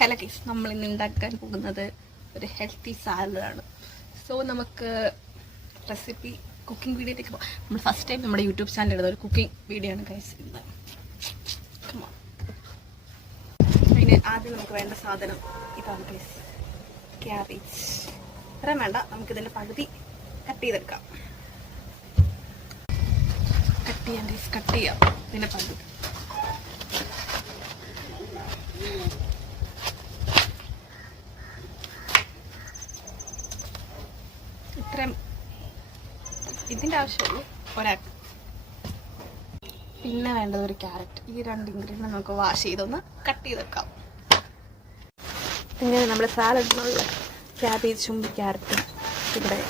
Hello guys, നമ്മൾ ഇന്ന് ഉണ്ടാക്കാൻ പോകുന്നത് ഒരു ഹെൽത്തി സാലഡാണ്. സോ നമുക്ക് റെസിപ്പി കുക്കിംഗ് വീഡിയോയിലേക്ക് പോകാം. നമ്മൾ ഫസ്റ്റ് ടൈം നമ്മുടെ യൂട്യൂബ് ചാനൽ ഇടുന്ന ഒരു കുക്കിംഗ് വീഡിയോ ആണ് ഗൈസ്. ഇന്ന് അതിന് ആദ്യം നമുക്ക് വേണ്ട സാധനം ഇതാണ് ഗൈസ്, ക്യാബേജ്. ഇത്രയും വേണ്ട, നമുക്കിതിൻ്റെ പകുതി കട്ട് ചെയ്തെടുക്കാം. കട്ട് ചെയ്യാം ഇതിൻ്റെ പകുതി. ഇത്രയും ഇതിൻ്റെ ആവശ്യമുള്ളൂ ഒരാൾക്ക്. പിന്നെ വേണ്ടത് ഒരു ക്യാരറ്റ്. ഈ രണ്ട് ഇൻഗ്രീഡിയൻറ്റ് നമുക്ക് വാഷ് ചെയ്തൊന്ന് കട്ട് ചെയ്ത് വെക്കാം. ഇങ്ങനെ നമ്മൾ സാലഡിനുള്ള ക്യാബേജും ക്യാരറ്റും ഇവിടെ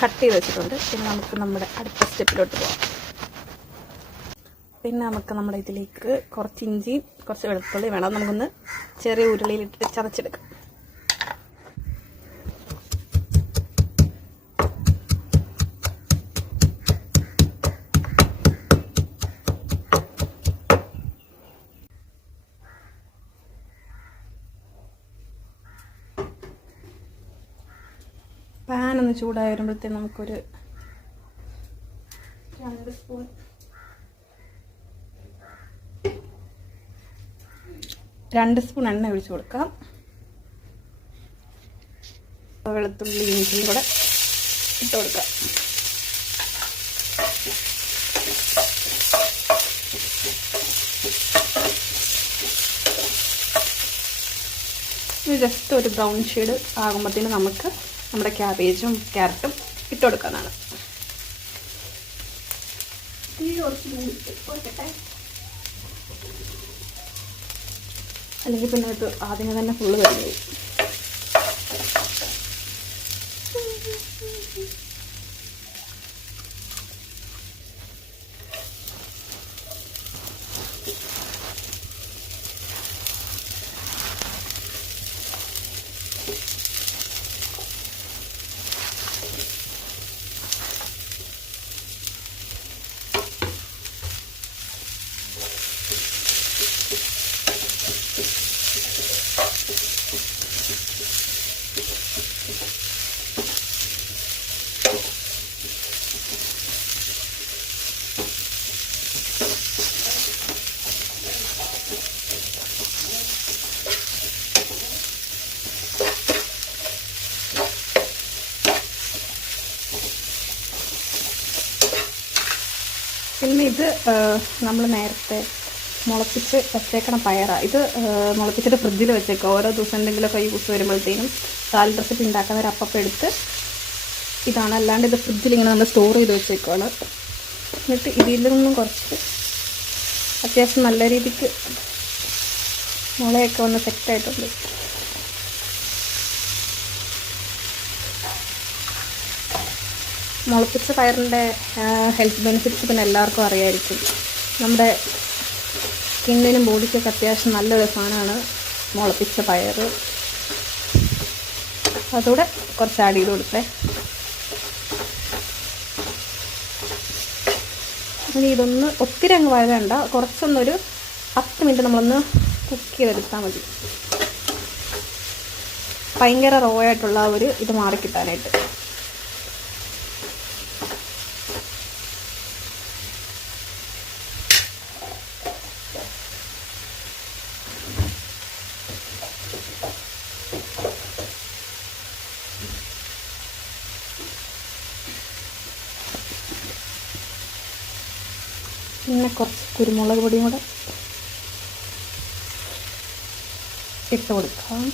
കട്ട് ചെയ്ത് വെച്ചിട്ടുണ്ട്. പിന്നെ നമുക്ക് നമ്മുടെ അടുത്ത സ്റ്റെപ്പിലോട്ട് പോകാം. പിന്നെ നമുക്ക് നമ്മുടെ ഇതിലേക്ക് കുറച്ച് ഇഞ്ചിയും കുറച്ച് വെളുത്തുള്ളി വേണം. നമുക്കൊന്ന് ചെറിയ ഉരുളിയിലിട്ട് ചതച്ചെടുക്കാം. പാനൊന്ന് ചൂടായി വരുമ്പോഴത്തേന് നമുക്കൊരു 2 സ്പൂൺ എണ്ണ ഒഴിച്ചു കൊടുക്കാം. വെളുത്തുള്ളി ഇഞ്ചിയും കൂടെ ഇട്ട് കൊടുക്കാം. ജസ്റ്റ് ഒരു ബ്രൗൺ ഷെയ്ഡ് ആകുമ്പോഴത്തേന് നമുക്ക് നമ്മുടെ ക്യാബേജും ക്യാരറ്റും ഇട്ട് കൊടുക്കാനാണ്. അല്ലെങ്കിൽ പിന്നെ ഇത് ആദ്യമേ തന്നെ ഫുള്ള് കഴിഞ്ഞു. പിന്നെ ഇത് നമ്മൾ നേരത്തെ മുളപ്പിച്ച് വെച്ചേക്കണ പയറാണ്. ഇത് മുളപ്പിച്ചിട്ട് ഫ്രിഡ്ജിൽ വെച്ചേക്കുക. ഓരോ ദിവസം എന്തെങ്കിലുമൊക്കെ യൂസ് വരുമ്പോഴത്തേനും സാലഡ് റെസിപ്പി ഉണ്ടാക്കുന്നവർ അപ്പം എടുത്ത് ഇതാണ്. അല്ലാണ്ട് ഇത് ഫ്രിഡ്ജിൽ ഇങ്ങനെ നമ്മൾ സ്റ്റോർ ചെയ്ത് വെച്ചേക്കുകയാണ്. എന്നിട്ട് ഇതിൽ നിന്നും കുറച്ച് അത്യാവശ്യം നല്ല രീതിക്ക് മുളയൊക്കെ ഒന്ന് സെറ്റായിട്ടുണ്ട്. മുളപ്പിച്ച പയറിൻ്റെ ഹെൽത്ത് ബെനിഫിറ്റ്സ് പിന്നെ എല്ലാവർക്കും അറിയായിരിക്കും. നമ്മുടെ സ്കിന്നിനും ബോഡിക്കൊക്കെ അത്യാവശ്യം നല്ലൊരു സാധനമാണ് മുളപ്പിച്ച പയർ. അതോടെ കുറച്ച് ആഡ് ചെയ്ത് കൊടുത്തേ. ഇനി ഇതൊന്ന് ഒത്തിരി അങ്ങ് വഴണ്ട, കുറച്ചൊന്നൊരു 10 മിനിറ്റ് നമ്മളൊന്ന് കുക്ക് ചെയ്തെടുത്താൽ മതി. ഭയങ്കര റോ ആയിട്ടുള്ള ഒരു ഇത് മാറിക്കിട്ടാനായിട്ട്. പിന്നെ കുറച്ച് കുരുമുളക് പൊടിയും കൂടെ ഇട്ട് കൊടുക്കാം.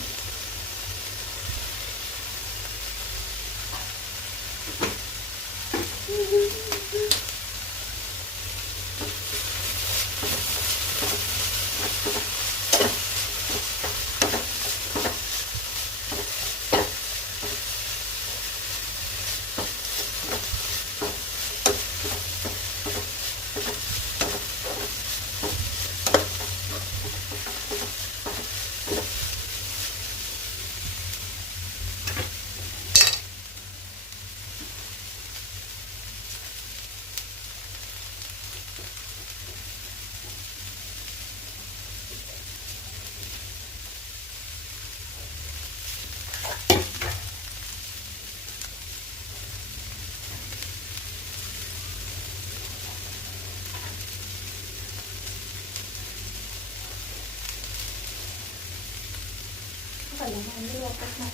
ബീഫല്ലേ, ഭയങ്കര പ്രശ്നം.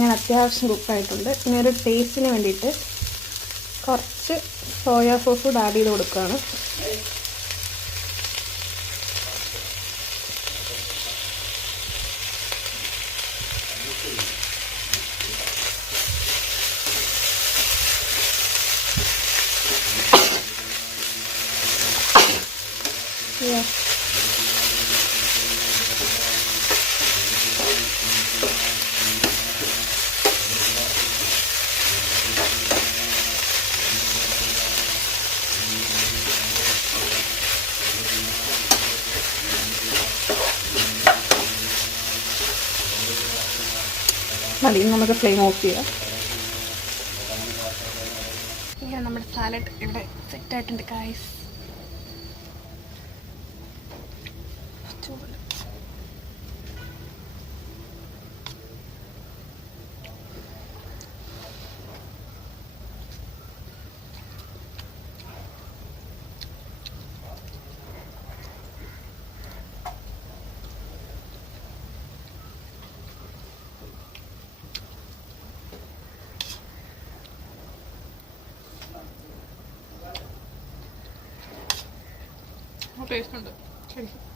ഞാൻ അത്യാവശ്യം കുക്കായിട്ടുണ്ട്. ഇനി ഒരു ടേസ്റ്റിന് വേണ്ടിയിട്ട് കുറച്ച് സോയാ സോസ് കൂടെ ആഡ് ചെയ്ത് കൊടുക്കുകയാണ്. മതി, നമുക്ക് ഫ്ലെയിം ഓഫ് ചെയ്യാം. ഇങ്ങനെ നമ്മുടെ സാലഡ് ഇവിടെ സെറ്റായിട്ടുണ്ട് ഗായ്സ്. ടേസ്റ്റ് ഉണ്ട് ശരിക്കും.